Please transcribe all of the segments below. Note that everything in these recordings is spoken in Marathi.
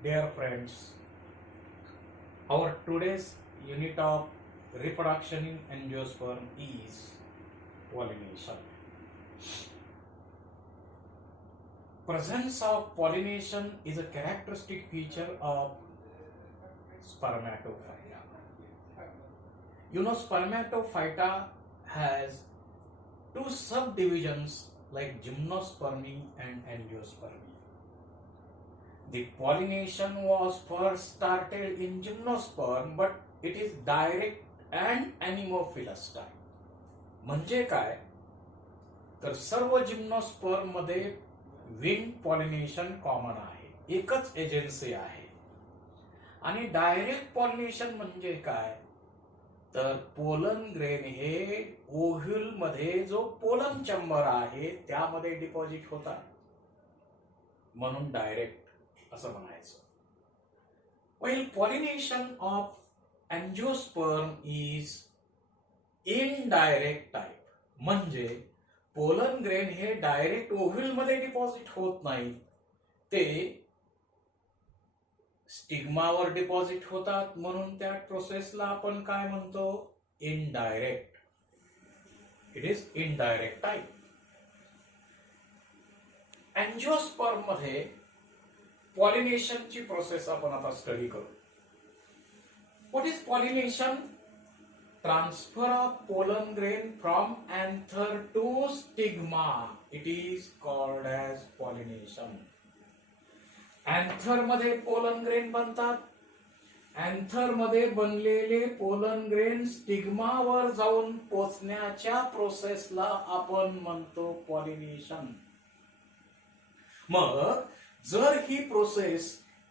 Dear friends, our today's unit of reproduction in angiosperm is pollination. Presence of pollination is a characteristic feature of spermatophyta. You know, spermatophyta has two subdivisions like gymnospermy and angiospermy. The pollination was first started in gymnosperm, but it is direct and anemophilous type. म्हणजे काय तर सर्व जिम्नोस्पर्म मध्ये विंड पॉलिनेशन कॉमन आहे, एकच एजन्सी आहे. आणि डायरेक्ट पॉलिनेशन म्हणजे काय तर पोलन ग्रेन हे ओव्ह्यूल मध्ये जो पोलन चेंबर आहे त्यामध्ये डिपॉझिट होतात, म्हणून डायरेक्ट असं म्हणायचं. While pollination of angiosperm is indirect type, म्हणजे पोलन ग्रेन हे डायरेक्ट ओव्ह्यूल मध्ये डिपॉझिट होत नाही, ते स्टिग्मावर डिपॉझिट होतात, म्हणून त्या प्रोसेसला आपण काय म्हणतो indirect. It is indirect type. Angiosperm मध्ये पॉलिनेशनची प्रोसेस आपण आता स्टडी करू. What is pollination? Transfer of pollen grain from anther to stigma. It is called as pollination. Anther मध्ये पोलन ग्रेन बनतात. एंथर मध्ये बनलेले पोलन ग्रेन स्टिग्मावर जाऊन पोचण्याच्या प्रोसेसला आपण म्हणतो पॉलिनेशन. मग जर ही प्रोसेस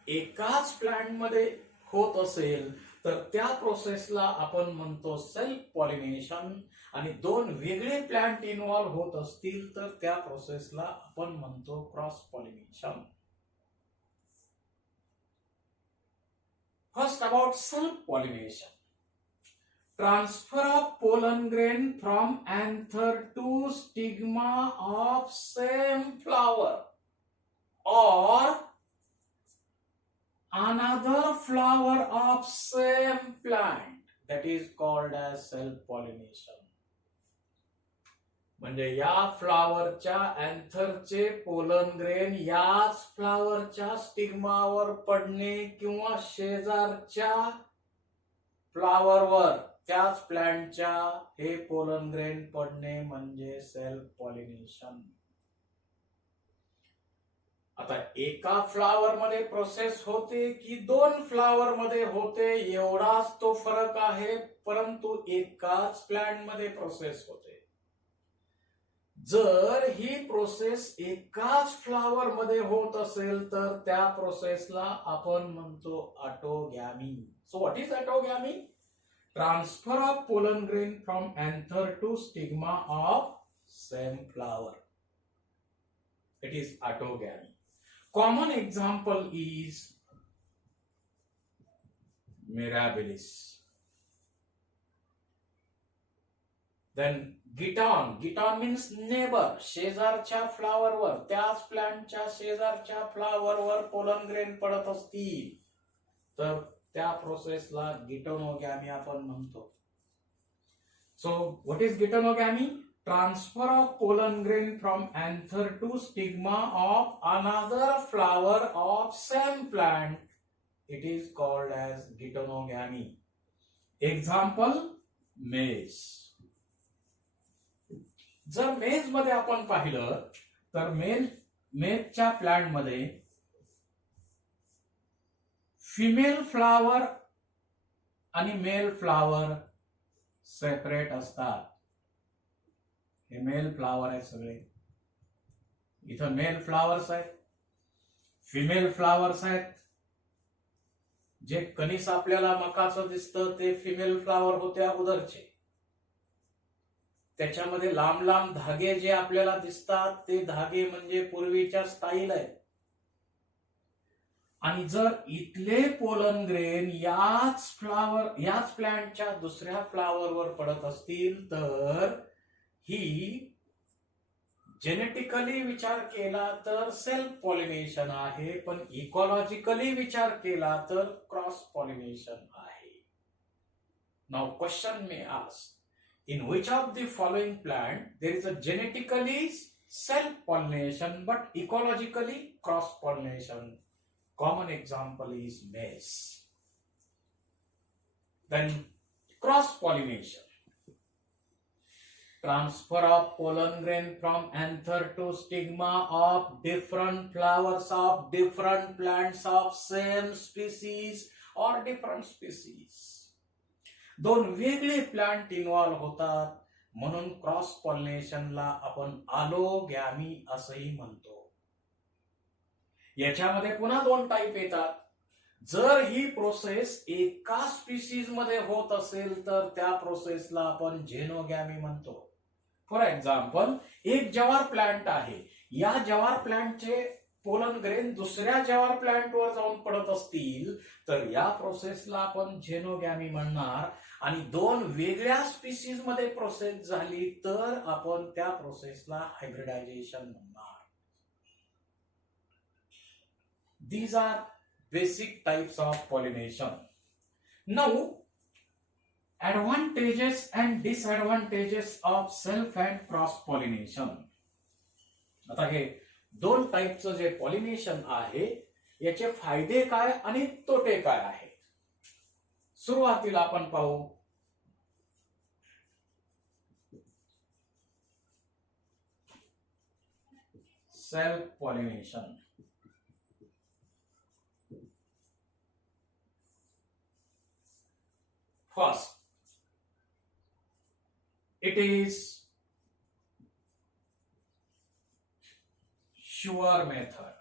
एकाच प्लांट मध्ये होत असेल तर त्या प्रोसेसला आपण म्हणतो सेल्फ पॉलिनेशन, आणि दोन वेगळे प्लांट इन्व्हॉल्व होत असतील तर त्या प्रोसेसला आपण म्हणतो cross pollination. First about self-pollination. Transfer of pollen grain from anther to stigma of same flower or another flower of same plant. That is called as self-pollination. म्हणजे या फ्लावरच्या अँथरचे पोलन ग्रेन याच फ्लावरच्या स्टिग्मावर पडणे किंवा शेजारच्या फ्लावरवर त्याच प्लांटच्या हे पोलन ग्रेन पडणे म्हणजे सेल्फ पॉलिनेशन. आता एका फ्लावर मध्ये प्रोसेस होते की दोन फ्लावर मध्ये होते एवढाच तो फरक आहे, परंतु एकाच प्लांट मध्ये प्रोसेस होते. जर ही प्रोसेस एकाच फ्लावर मध्ये होत असेल तर त्या प्रोसेसला आपण म्हणतो autogamy. So what is autogamy? Transfer of pollen grain from anther to stigma of same flower. It is autogamy. Common example is Mirabilis. Then geiton. Geiton means neighbour. शेजारच्या फ्लावरवर, त्याच प्लांटच्या शेजारच्या फ्लावरवर पोलन ग्रेन पडत असतील तर त्या प्रोसेसला गिटोनोगॅमी आपण म्हणतो. So what is geitonogamy? Transfer of pollen grain from anther to stigma of another flower of same plant. It is called as geitonogamy. Example maize. जर मेज मध्ये आपण पाहिलं तर मेजच्या प्लांट मध्ये फिमेल फ्लावर आणि मेल फ्लावर सेपरेट असतात. हे मेल फ्लावर आहेत सगळे. इथं मेल फ्लावर्स आहेत, फिमेल फ्लावर्स आहेत. जे कणीस आपल्याला मकाचं दिसतं ते फिमेल फ्लावर होते अगोदरचे. त्याच्यामध्ये लांब लांब धागे जे आपल्याला दिसतात ते धागे म्हणजे पूर्वीच्या स्टाईल आहेत. आणि जर इथले पोलन ग्रेन याच प्लांटच्या दुसऱ्या फ्लावरवर पडत असतील तर ही जेनेटिकली विचार केला तर सेल्फ पॉलिनेशन आहे, पण इकॉलॉजिकली विचार केला तर क्रॉस पॉलिनेशन आहे. Now question may ask, in which of the following plant there is a genetically self pollination but ecologically cross pollination? Common example is maize. Then cross pollination, transfer of pollen grain from anther to stigma of different flowers of different plants of same species or different species. दोन वेगळे प्लांट इन्व्हॉल्व होतात, म्हणून क्रॉस पॉलिनेशनला आपण आलोगॅमी असंही म्हणतो. याच्यामध्ये पुन्हा दोन टाईप येतात. जर ही प्रोसेस एका स्पीसीज मध्ये होत असेल तर त्या प्रोसेसला आपण झेनोगॅमी म्हणतो. फॉर एक्झाम्पल, एक जवार प्लांट आहे, या जवार प्लांटचे पोलन ग्रेन दुसऱ्या जवार प्लांटवर जाऊन पडत असतील तर या प्रोसेसला आपण झेनोगॅमी म्हणणार. आणि दोन वेगळ्या स्पीसीज मध्ये प्रोसेस झाली तर आपण त्या प्रोसेसला हायब्रिडायझेशन म्हणणार. These are basic types of pollination. Now, advantages and disadvantages of self and cross pollination. आता हे दोन टाईपचं जे पॉलिनेशन आहे याचे फायदे काय आणि तोटे काय आहे. सुरुवातीला आपण पाहू self pollination. First, it is sure method.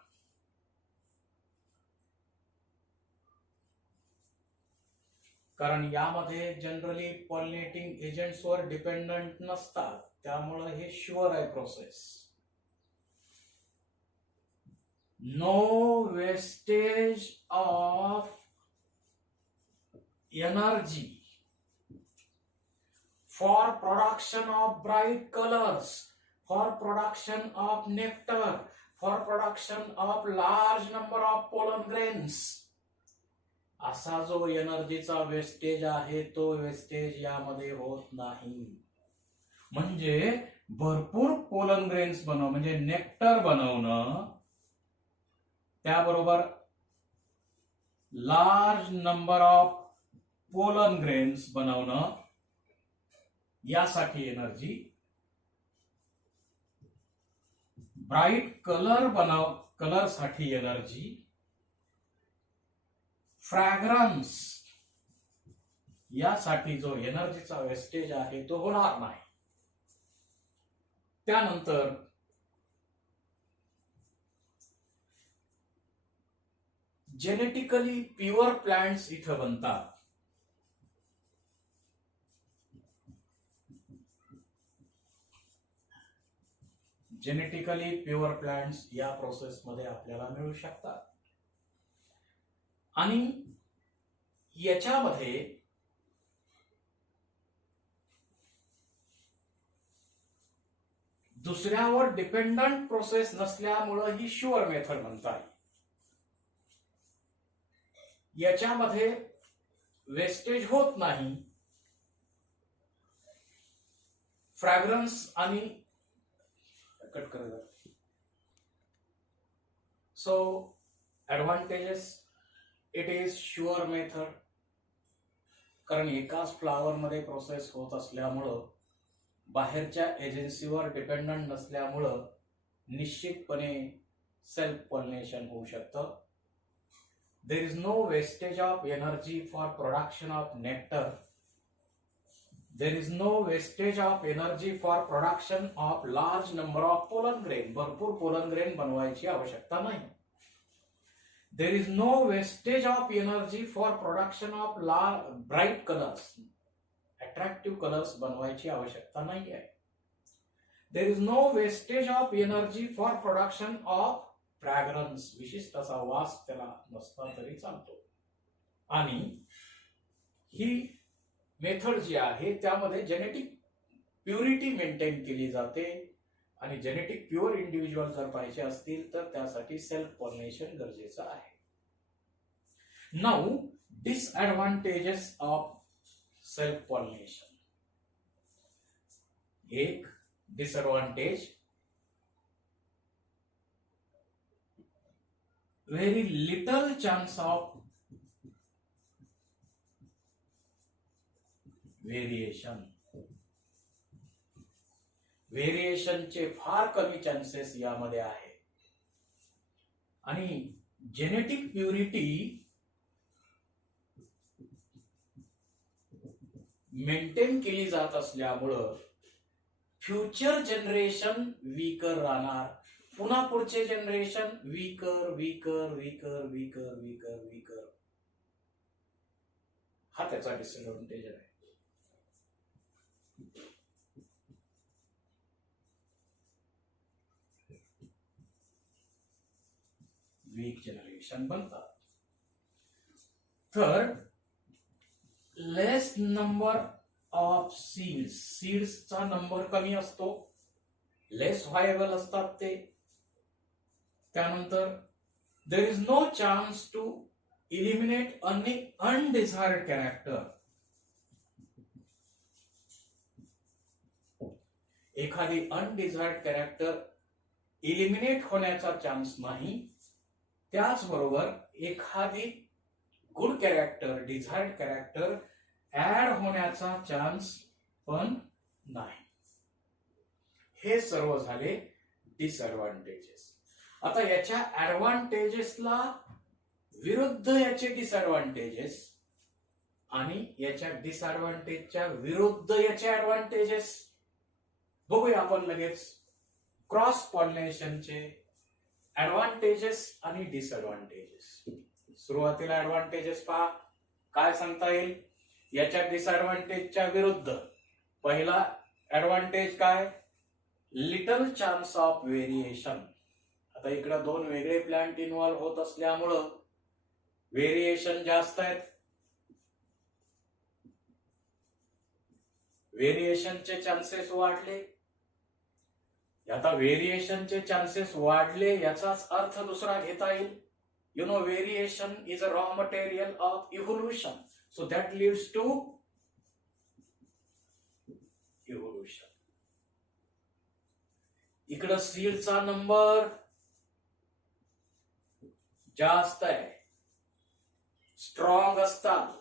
कारण यामध्ये जनरली पॉलिनेटिंग एजंट्सवर डिपेंडंट नसतात, त्यामुळे हे शुअर आहे process. No wastage of energy for production of bright colours, for production of nectar, for production of large number of pollen grains. असा जो एनर्जीचा वेस्टेज आहे तो वेस्टेज यामध्ये होत नाही. म्हणजे भरपूर पोलन ग्रेन्स बनवणं म्हणजे नेक्टर बनवणं, त्याबरोबर large number of pollen grains बनवणं, यासाठी एनर्जी. ब्राईट कलर साठी एनर्जी. फ्रॅग्रन्स यासाठी जो एनर्जीचा वेस्टेज आहे तो होणार नाही. त्यानंतर जेनेटिकली प्युअर प्लांट्स इथं बनतात. जेनेटिकली प्युअर प्लांट्स या प्रोसेसमध्ये आपल्याला मिळू शकतात. आणि याच्यामध्ये दुसऱ्यावर डिपेंडंट प्रोसेस नसल्यामुळे ही शुअर मेथड म्हणता येईल. याच्यामध्ये वेस्टेज होत नाही. फ्रॅग्रन्स आणि कट करायचं. So advantages, it is sure method, कारण एकाच फ्लावर मध्ये प्रोसेस होत असल्यामुळं बाहेरच्या एजन्सीवर डिपेंडंट नसल्यामुळं निश्चितपणे सेल्फ पॉलिनेशन होऊ शकतं. There is no wastage of energy for production of nectar. There is no wastage of energy for production of large number of pollen grain. भरपूर पोलन ग्रेन बनवायची आवश्यकता नाही. There is no wastage of energy for production of bright colors. Attractive colors बनवायची आवश्यकता नाही आहे. There is no wastage of energy for production of fragrance. विशिष्ट असा वास त्याला नसता तरी चालतो. आणि ही मेथड जी आहे त्यामध्ये जेनेटिक प्युरिटी मेंटेन केली जाते. आणि जेनेटिक प्युअर इंडिव्हिज्युअल जर पाहिजे असतील तर त्यासाठी सेल्फ पॉलिनेशन गरजेचं आहे. Now disadvantages of self pollination. एक disadvantage, very little chance of variation. व्हेरिएशनचे फार कमी चान्सेस यामध्ये आहे. आणि जेनेटिक प्युरिटी मेंटेन केली जात असल्यामुळं फ्युचर जनरेशन वीकर राहणार. पुन्हा पुढचे generation weaker weaker weaker weaker weaker weaker. हा त्याचा डिसएडव्हान्टेज आहे. वीक जनरेशन बनतात. थर्ड, लेस नंबर ऑफ सीड्सचा नंबर कमी असतो, लेस व्हायबल असतात ते. त्यानंतर there is no chance to eliminate undesired character. एखादी अनडिझायर्ड कॅरेक्टर इलिमिनेट होण्याचा चान्स नाही. त्याचबरोबर एखादी good character, desired character add होण्याचा चान्स पण नाही. हे सर्व झाले डिसएडव्हान्टेजेस. आता याच्या ऍडव्हान्टेजेसला विरुद्ध याचे डिसएडव्हान्टेजेस आणि याच्या डिसएडव्हान्टेजच्या विरुद्ध याचे ऍडव्हान्टेजेस बघूया आपण लगेच. क्रॉस पॉलिनेशनचे ऍडव्हान्टेजेस आणि डिसएडव्हान्टेजेस. सुरुवातीला ऍडव्हान्टेजेस पहा, काय सांगता येईल. याच्या डिसएडव्हान्टेजच्या विरुद्ध पहिला ऍडव्हान्टेज काय, लिटल चान्स ऑफ व्हेरिएशन. आता इकडे दोन वेगळे प्लांट इन्व्हॉल्व होत असल्यामुळं व्हेरिएशन जास्त आहेत. व्हेरिएशनचे चान्सेस वाढले. आता व्हेरिएशनचे चान्सेस वाढले याचाच अर्थ दुसरा घेता येईल. You know, variation is a raw material of evolution, so that leads to evolution. इकडं सीडचा नंबर जास्त आहे, स्ट्रॉंग असतात,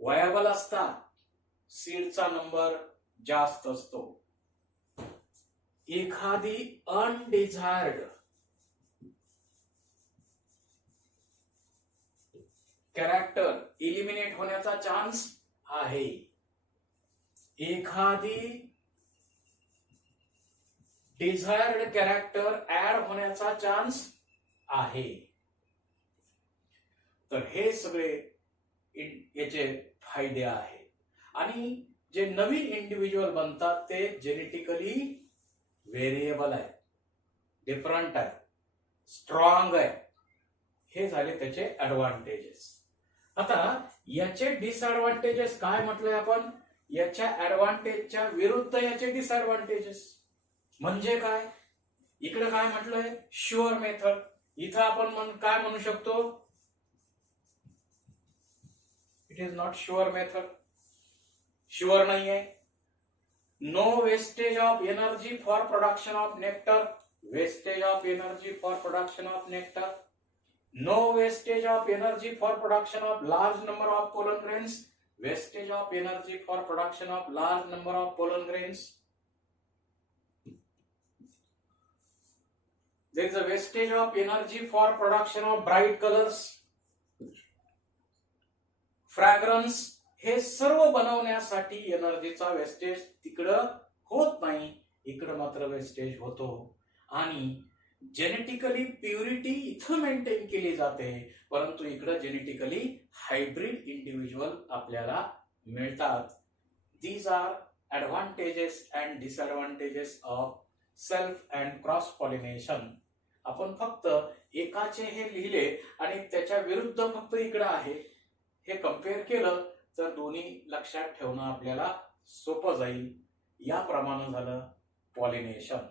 वायबल असतात. सीडचा नंबर जास्त असतो. एखादी अनडिझायर्ड कॅरेक्टर इलिमिनेट होण्याचा चान्स आहे. एखादी डिझायर्ड कॅरेक्टर ऍड होण्याचा चान्स आहे. तर हे सगळे याचे फायदे आहेत. आणि जे नवीन इंडिव्हिज्युअल बनतात ते जेनेटिकली व्हेरिएबल आहे, डिफरंट आहे, स्ट्रॉंग आहे. हे झाले त्याचे ऍडव्हान्टेजेस. आता याचे डिसएडव्हान्टेजेस काय म्हटलंय आपण, याच्या ऍडव्हान्टेजच्या विरुद्ध याचे डिसएडव्हान्टेजेस. म्हणजे काय, इकडे काय म्हटलंय, शुअर मेथड. इथं आपण काय म्हणू शकतो, it is not sure method. Sure नाहीये. No wastage of energy for production of nectar. Wastage of energy for production of nectar. No wastage of energy for production of large number of pollen grains. Wastage of energy for production of large number of pollen grains. There is a wastage of energy for production of bright colors, fragrance. हे सर्व बनवण्यासाठी एनर्जीचा वेस्टेज तिकडं होत नाही, इकडं मात्र वेस्टेज होतो. आणि जेनेटिकली प्युरिटी इथं मेंटेन केली जाते, परंतु इकडं जेनेटिकली हायब्रिड इंडिव्हिज्युअल आपल्याला मिळतात. These are advantages and disadvantages of self and cross pollination. आपण फक्त एकाचे हे लिहिले आणि त्याच्या विरुद्ध फक्त इकडं आहे, हे कम्पेअर केलं तर दोन्ही लक्षात ठेवणं आपल्याला सोपं जाईल. याप्रमाणे झालं पॉलिनेशन.